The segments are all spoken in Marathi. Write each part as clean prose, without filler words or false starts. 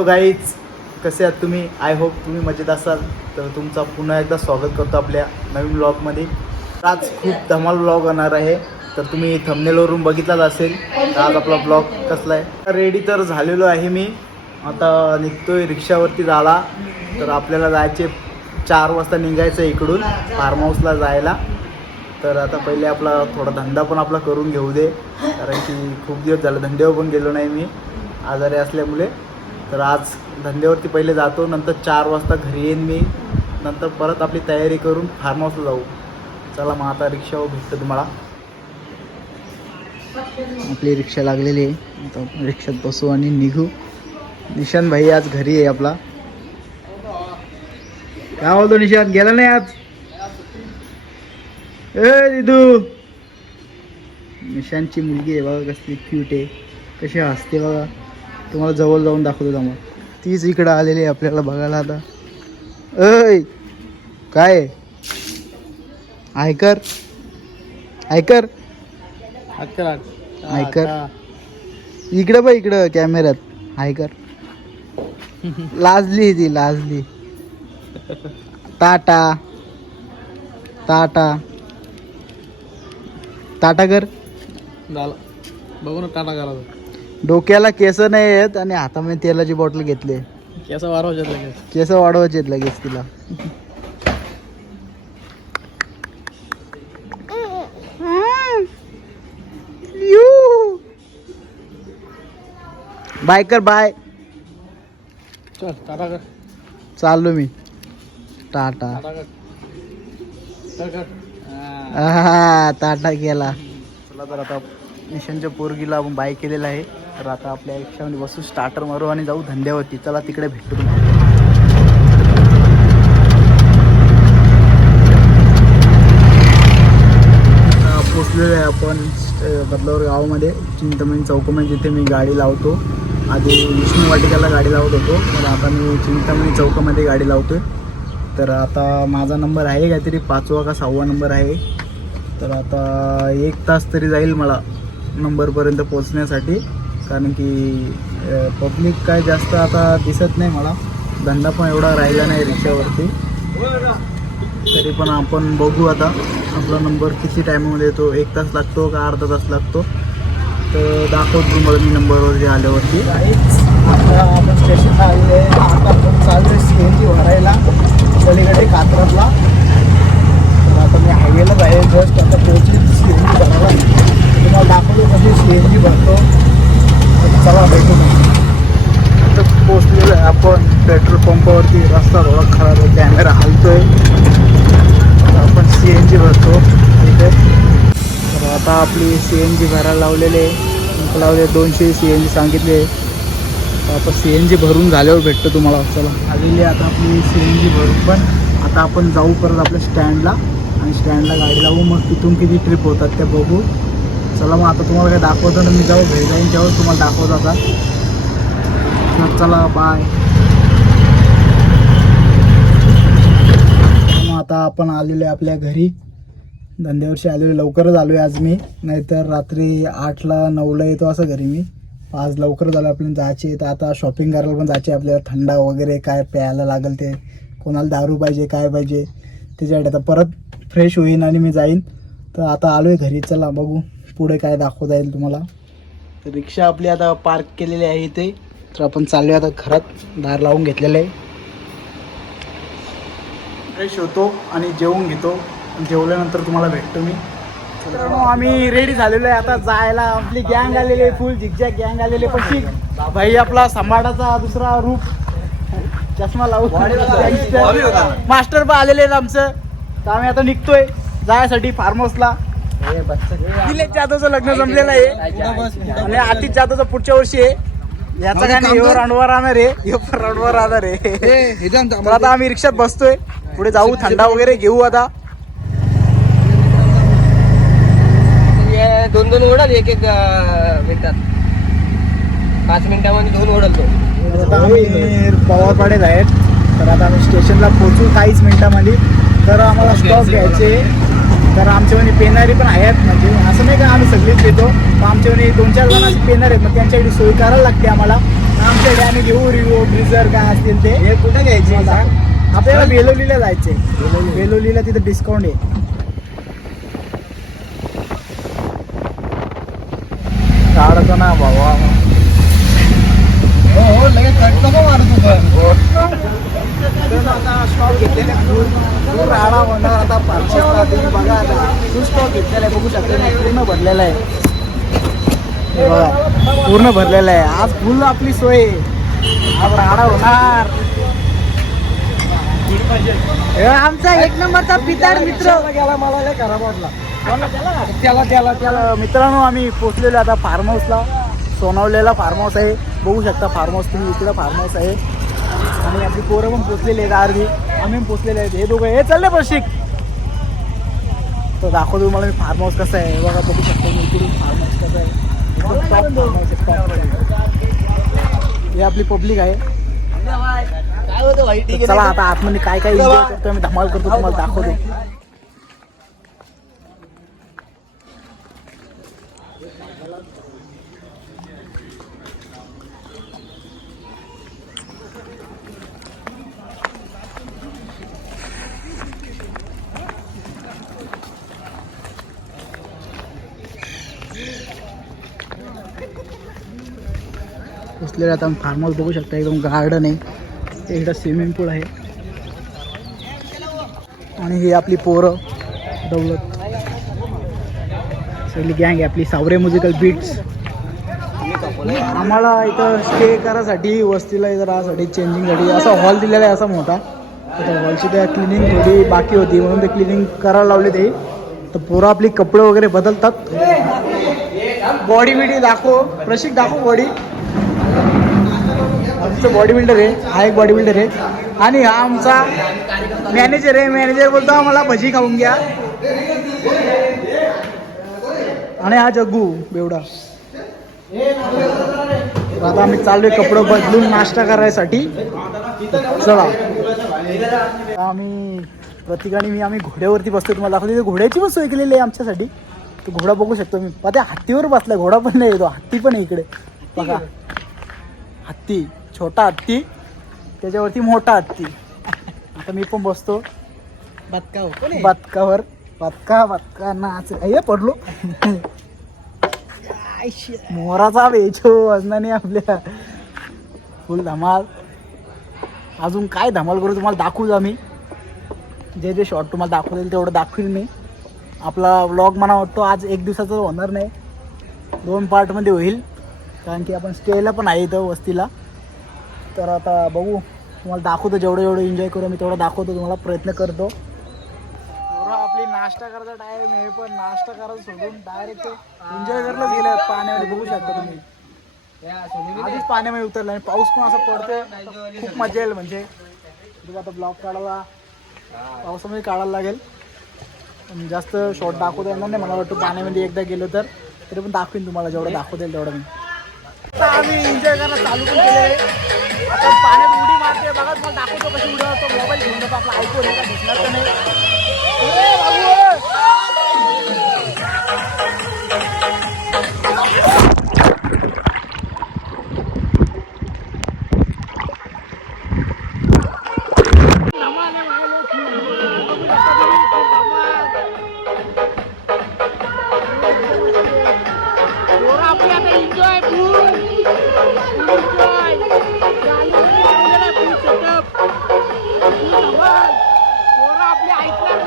हॅलो गाईज, कसे आहात तुम्ही? आय होप तुम्ही मजेत असाल. तर तुमचा पुन्हा एकदा स्वागत करतो आपल्या नवीन ब्लॉगमध्ये. आज खूप धमाल ब्लॉग होणार आहे. तर तुम्ही थंबनेलवरून बघितलाच असेल आज आपला ब्लॉग कसला आहे. रेडी तर झालेलो आहे मी, आता निघतोय रिक्षावरती जायला. तर आपल्याला जायचे 4 वाजता निघायचं इकडून फार्म हाऊसला जायला. तर आता पहिले आपला थोडा धंदा पण आपला करून घेऊ दे, कारण की खूप दिवस झालं धंद्यावर पण गेलो नाही मी आजारी असल्यामुळे. तर आज धंद्यावरती पहिले जातो, नंतर 4 वाजता घरी येईन मी, नंतर परत आपली तयारी करून फार्म हाऊसला जाऊ. चला मग आता रिक्षावर भेटतो तुम्हाला. आपली रिक्षा लागलेली आहे, आता रिक्षात बसू आणि निघू. निशांत भाई आज घरी आहे आपला. काय बोलतो निशांत, गेला नाही आज? ए दिदू, निशांतची मुलगी आहे बघा, कसली क्यूट आहे, कशी हसते बघा. तुम्हाला जवळ जाऊन दाखवतो त्यामुळे. तीच इकडं आलेली आहे आपल्याला बघायला आता. ऐ काय ऐकर ऐकर ऐकर इकडं बघ, इकडं कॅमेऱ्यात ऐकर. लाजली ती, लाजली. टाटा टाटा टाटा कर. बघू ना टाटा करा. डोक्याला केस नाही आहेत आणि हातामध्ये तेलाची बॉटल घेतली. केस वाढवायचे लगेच. केस वाढवायचे लगेच तिला. बाय कर, बाय. चल टाटा कर. चाललो मी. टाटा. टाटा कर. कर कर. टाटा केला. चला तर आता निशांच्या पोरगीला आपण बाय केलेला आहे. तर आता आपल्या रिक्षामध्ये बसू, स्टार्टर मारू आणि जाऊ धंद्यावरती. चला तिकडे भेटतो तुम्हाला. पोचलेलो आहे आपण बदलावर गावामध्ये, चिंतामणी चौकामध्ये, जिथे मी गाडी लावतो. आधी विष्णू वाटिकाला गाडी लावत होतो, तर आता मी चिंतामणी चौकामध्ये गाडी लावतो आहे. तर आता माझा नंबर आहे काहीतरी 5वा का 6वा नंबर आहे. तर आता 1 तास तरी जाईल मला नंबरपर्यंत पोचण्यासाठी, कारण की पब्लिक काय जास्त आता दिसत नाही मला. धंदा पण एवढा राहिला नाही रिक्षावरती. तरी पण आपण बघू आता आपला नंबर किती टायमामध्ये येतो. 1 तास लागतो का अर्धा तास लागतो, तर दाखवतो तुम्हाला मी नंबरवरती आल्यावरती. आता आपण स्टेशनला आलेले आहे. आता आपण चालतो CNG भरायला पलीकडे कात्रजला. तर आता मी हायवेलाच आहे, जस्ट आता पोहोचली CNG भरायला. तुम्हाला दाखवतो कशी CNG भरतो. चला भेटू मग. आता पोचलेलं आहे आपण पेट्रोल पंपावरती. रस्ता थोडा खराब आहे, कॅमेरा हलतोय. आपण CNG भरतो इथे. तर आता आपली CNG भरायला लावलेले लावले 200 CNG सांगितले. तर आता CNG भरून झाल्यावर भेटतो तुम्हाला. चला आलेली आता आपली CNG भरून. पण आता आपण जाऊ परत आपल्या स्टँडला, आणि स्टँडला गाडी लावू. मग तिथून किती ट्रिप होतात ते बघू. चला मग आता तुम्हाला काय दाखवतो ना, मी जाऊ घरी जाईन त्यावर तुम्हाला दाखवतो आता. तर चला बाय. मग आता आपण आलेलो आहे आपल्या घरी. धंद्यावरशी आलेलो, लवकरच आलो आहे आज मी, नाहीतर रात्री 8ला 9ला येतो असं घरी मी. आज लवकर झालं आपल्याला जायचे. तर आता शॉपिंग करायला पण जायचे आपल्याला. थंडा वगैरे काय प्यायला लागेल ते, कोणाला दारू पाहिजे काय पाहिजे त्याच्यासाठी. आता परत फ्रेश होईन आणि मी जाईन. तर आता आलो आहे घरी. चला बघू पुढे काय दाखवता येईल तुम्हाला. तर रिक्षा आपली आता पार्क केलेली आहे इथे. तर आपण चाललो आता घरात, दार लावून घेतलेलं आहे. फ्रेश होतो आणि जेवून घेतो. जेवल्यानंतर तुम्हाला भेटतो मी. तर आम्ही रेडी झालेलो आहे आता जायला. आपली गँग आलेली आहे, फुल झिकझॅक गँग आलेली आहे. पशी भाई आपला संभाडाचा दुसरा रूप, चष्मा लावून मास्टर पण आलेले आहेत आमचं. तर आम्ही आता निघतोय जायसाठी फार्म हाऊसला. निलेश जाधवचं लग्न जमलेलं आहे आणि आतिश जाधवचं पुढच्या वर्षी आहे. याचा काय नाही, ह्यो रणवर राहणार आहे, रणवर राहणार आहे. तर आता आम्ही रिक्षात बसतोय, पुढे जाऊ, थंडा वगैरे घेऊ. आता 2 ओढाल, एक मिनिटात 5 मिनिटामध्ये 2 ओढलतो. आता आम्ही पवारपाड्यात आहेत. तर आता आम्ही स्टेशनला पोहोचू काहीच मिनिटामध्ये. तर आम्हाला स्टॉप घ्यायचे. तर आमच्याकडे पेनारी पण आहेत, म्हणजे असं नाही का आम्ही सगळीच येतो, पण आमच्याकडे 2-4 जण असे पेनार आहेत. मग त्यांच्याकडे सोय करायला लागते आम्हाला. आमच्याकडे आणि घेऊ रिव्ह्यू ब्रिझर काय असतील ते. हे कुठे घ्यायचे आपल्याला बेलोलीला जायचंय. बेलोलीला तिथे डिस्काउंट आहे. काढतो ना भावा. हो हो लगेच कट नको मारू तू पण. आता स्टॉक घेतलेला पूर्ण राडा होणार. आता पाचशेवाला तुम्ही बघा आता फुल स्टॉक घेतलेला आहे. बघू शकता पूर्ण भरलेला आहे. हे बघा पूर्ण भरलेला आहे. आज फुल आपली सोय. आज राडा होणार. हे आमचा एक नंबरचा पिताड मित्र गेला मला लय खराब वाटला. त्याला मित्रांनो आम्ही पोचलेलो आता फार्म हाऊसला. सोनवलेला फार्म हाऊस आहे. बघू शकता फार्म हाऊस तुम्ही. इकडं फार्म हाऊस आहे आणि आपली पोरं पण पोचलेली आहेत. अर्धी आम्ही पण पोचलेले आहेत. हे दोघं हे चालले प्रशिक. तर दाखवतो तुम्हाला मी फार्म हाऊस कसं आहे. बघा बघू शकता मी इकडून फार्म हाऊस कसं आहे. हे आपली पब्लिक आहे. काय होतं भाई ठीक चला आता आतमध्ये काय काय एन्जॉय करतो आम्ही धमाल करतो तुम्हाला दाखवतो. बसलेलं आता फार्म हाऊस बघू शकता. एकदम गार्डन आहे. एकदा स्विमिंग पूल आहे आणि ही आपली पोरं दौलत सगळी गँग आहे आपली. सावरे म्युझिकल बीट्स. आम्हाला इथं स्टे करायसाठी वस्तीला इथं राहण्यासाठी चेंजिंगसाठी असा हॉल दिलेला आहे असा मोठा. तर हॉलची त्या क्लिनिंग थोडी बाकी होती म्हणून ते क्लिनिंग करायला लावली ते. तर पोरं आपली कपडे वगैरे बदलतात. बॉडी बिडी दाखव प्रशिक दाखव बॉडी. आमचं बॉडी बिल्डर आहे. हा एक बॉडी बिल्डर आहे आणि हा आमचा मॅनेजर आहे. मॅनेजर बोलतो आम्हाला भजी खाऊन घ्या. आणि हा जग्गू बेवडा. आता आम्ही चाललोय कपडे बदलून नाश्ता करायसाठी. चला आम्ही प्रत्येकाने आम्ही घोड्यावरती बसतो. तुम्हाला दाखवतो. तिथे घोड्याची पण सोय केलेली आहे आमच्यासाठी. तो घोडा बघू शकतो मी. त्या हत्तीवर बसला. घोडा पण नाही येतो. हत्ती पण आहे इकडे बघा. हत्ती छोटा हत्ती त्याच्यावरती मोठा हत्ती. आता मी पण बसतो बदकावर. बदका नाच हे पडलो. मोराचा बेचो वजनाने आपल्या फुल धमाल. अजून काय धमाल करू तुम्हाला दाखवू आम्ही. जे जे शॉर्ट तुम्हाला दाखवू देईल तेवढं दाखवील मी. आपला व्लॉग मला वाटतो आज एक दिवसाचं होणार नाही. 2 पार्टमध्ये होईल कारण की आपण स्टेला पण आहे इथं वस्तीला. तर आता बघू तुम्हाला दाखवतो. जेवढं एन्जॉय करू मी तेवढं दाखवतो तुम्हाला प्रयत्न करतो. आपली नाश्ता करायचा टाईम आहे पण नाश्ता करायचं सोडून डायरेक्ट एन्जॉय करायलाच गेलं पाण्यामध्ये. बघू शकता तुम्ही आधीच पाण्यामध्ये उतरलं आणि पाऊस पण असा पडतोय. खूप मजा येईल. म्हणजे तुम्ही आता ब्लॉग काढायला पावसामध्ये काढायला लागेल. जास्त शॉर्ट दाखवता येणार नाही मला वाटतं. पाण्यामध्ये एकदा गेलो तर तरी पण दाखवीन तुम्हाला. जेवढं दाखवता येईल तेवढं मी. आता आम्ही एन्जॉय करायला चालू पण केले. आता पाण्यात उडी मारते बघा. तुम्हाला दाखवतो कशी उडी मारतो. मोबाईल घेऊन जातो आपला. ऐकून का दिसणार तर नाही. आपली ऐकणार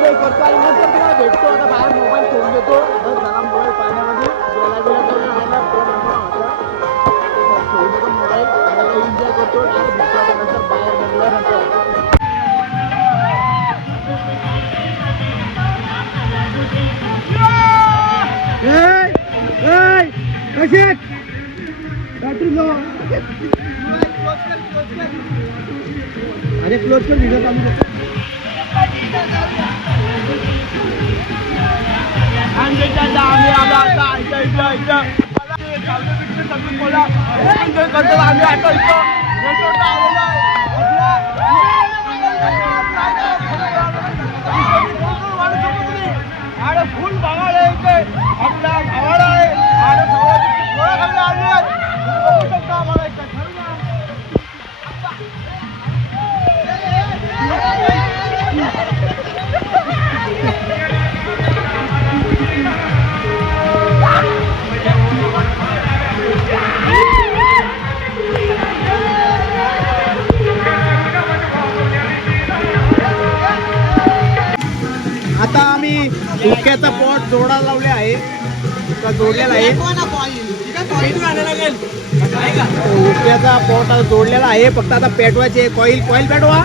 एन्जॉय करतो आणि नंतर तुम्हाला भेटतो. आता बाहेर मोबाईल ठेवून देतो. बस झाला मोबाईल पाण्यामध्ये गेला गेला तर राहिला फोन होता. ठेवून देतो मोबाईल आणि आता एन्जॉय करतो. डायरेक्ट भेटतो आता नंतर बाहेर निघाल्यानंतर. कशी बॅटरी लो अरे क्लोज कर व्हिडिओ चालू कर. आम्ही आलो आता करतो आम्ही आता फुल भावाड आहे आपल्या भावाड आहे आणि गोळा खाल्ला आले बघू शकता आम्हाला आता आम्ही हुक्क्याचा पॉट जोडायला लावले आहे. जोडलेला आहे हुक्क्याचा पॉट जोडलेला आहे. फक्त आता पेटवायचे कॉईल पेटवा.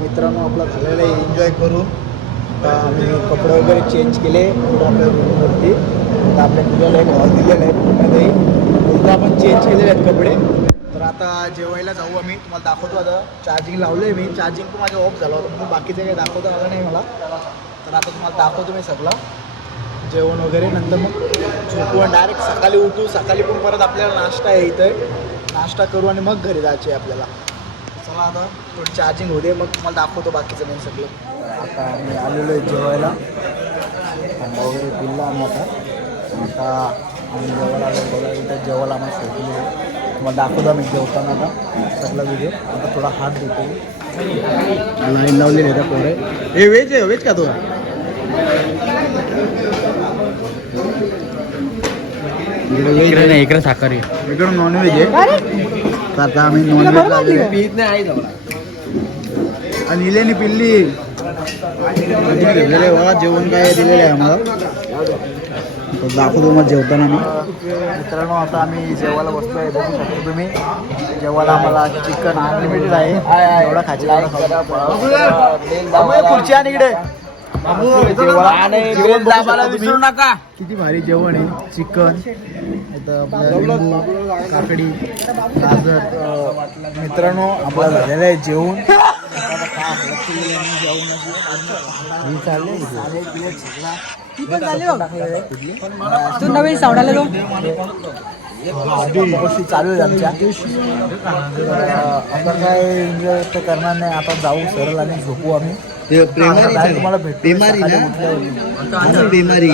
मित्रांनो आपला झालेला आहे एन्जॉय करून. आम्ही कपडे वगैरे चेंज केले आपल्या रूमवरती. आता आपल्या मुलाला एक हॉल दिलेला आहे पुण्यामध्ये. उद्या आपण चेंज केलेले आहेत कपडे. तर आता जेवायला जाऊ आम्ही. तुम्हाला दाखवतो आता. चार्जिंग लावलं आहे मी. चार्जिंग पण माझं ऑफ झालं होतं म्हणून बाकीचं काही दाखवता आलं नाही मला. तर आता तुम्हाला दाखवतो मी सगळं जेवण वगैरे. नंतर मग झोपू आणि डायरेक्ट सकाळी उठू. सकाळी पण परत आपल्याला नाश्ता आहे इथं. नाश्ता करू आणि मग घरी जायचे आपल्याला. चला आता थोडी चार्जिंग होऊ दे, मग तुम्हाला दाखवतो बाकीचं मी सगळं. आता आम्ही आलेलो आहे जेवायला. थंडा वगैरे पिल्ला आम्ही आता आम्ही जेवायला आलो बघा. इथं जेवायला आम्हाला शोधलेलं आहे. तुम्हाला दाखवतो आम्ही जेवताना आता सगळा व्हिडिओ. आता थोडा हात देतो. लाईन लावलेली आहे त्या पोरे. हे व्हेज आहे, व्हेज का तो? इकडे नाही, इकडे साखर आहे. इकडं नॉनव्हेज आहे. तर आता आम्ही नॉनव्हेज लागले पीत नाही आई जवळ. आणि इलेनी पिल्ली घेतलेलं आहे बघा. जेवण काय दिलेलं आहे आम्हाला. तर दाखवतो मग जेवताना मी. मित्रांनो आता आम्ही जेवायला बसलो आहे. बघू शकतो तुम्ही. जेवायला आम्हाला चिकन अनलिमिटेड आहे. एवढा खायचं खुर्ची आणि इकडे जेवण दाबायला विसरू नका. किती भारी जेवण आहे. चिकन इथं आपलं लिंबू, काकडी, गाजर. मित्रांनो आपला झालेलं आहे जेवण. तू नवीन सावडाला जाऊ. गोष्टी चालू आहेत आमच्या. आता काय एन्जॉय तर करणार नाही. आता जाऊ सरळ आणि झोपू आम्ही. तुम्हाला भेटतो बिमारी